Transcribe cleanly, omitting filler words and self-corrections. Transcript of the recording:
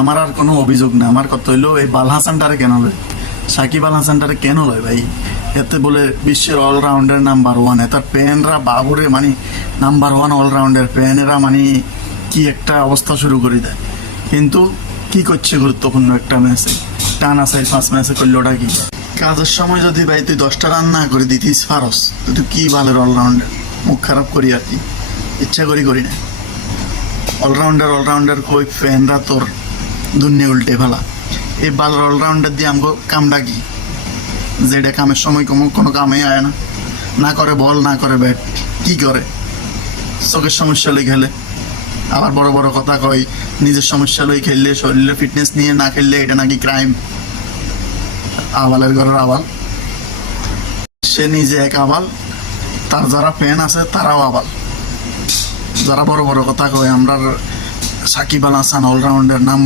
আমার আর কোনো অভিযোগ না, আমার কথা হইলো এই বাল হাসানটারে কেন লয়, সাকিব আল হাসানটারে কেন লয় ভাই? এতে বলে বিশ্বের অলরাউন্ডার নাম্বার ওয়ান, এত প্যানরা বাবুরে মানে নাম্বার ওয়ান অলরাউন্ডার প্যানেরা মানে কি একটা অবস্থা শুরু করে দেয়। কিন্তু কি করছে গুরুত্বপূর্ণ একটা ম্যাচে টানা 4-5 ম্যাচে করলো ওটা কি? কাজের সময় যদি ভাই তুই 10টা রান না করে দিতিস পারস, তুই কি ভালো অলরাউন্ডার? মুখ খারাপ করি আর কি, ইচ্ছা করি না। অলরাউন্ডার কই ফ্যানরা তোর দুনিয়া উল্টে ফেলা। এই ভালো অলরাউন্ডার দিয়ে আমাকে কামটা কি? যেটা কামের সময় কোনো কামে আয় না, না করে বল না করে ব্যাট, কি করে? চোখের সমস্যা লই খেলে, আবার বড় বড় কথা কয় নিজের সমস্যা লই খেললে, শরীরের ফিটনেস নিয়ে না খেললে এটা নাকি ক্রাইম। আবালের ঘরের আবাল, সে নিজে এক আবাল, তার যারা ফ্যান আছে তারাও আবাল। যারা বড় বড় কথা কয় আমরা সাকিব আল হাসান অলরাউন্ডার নাম্বার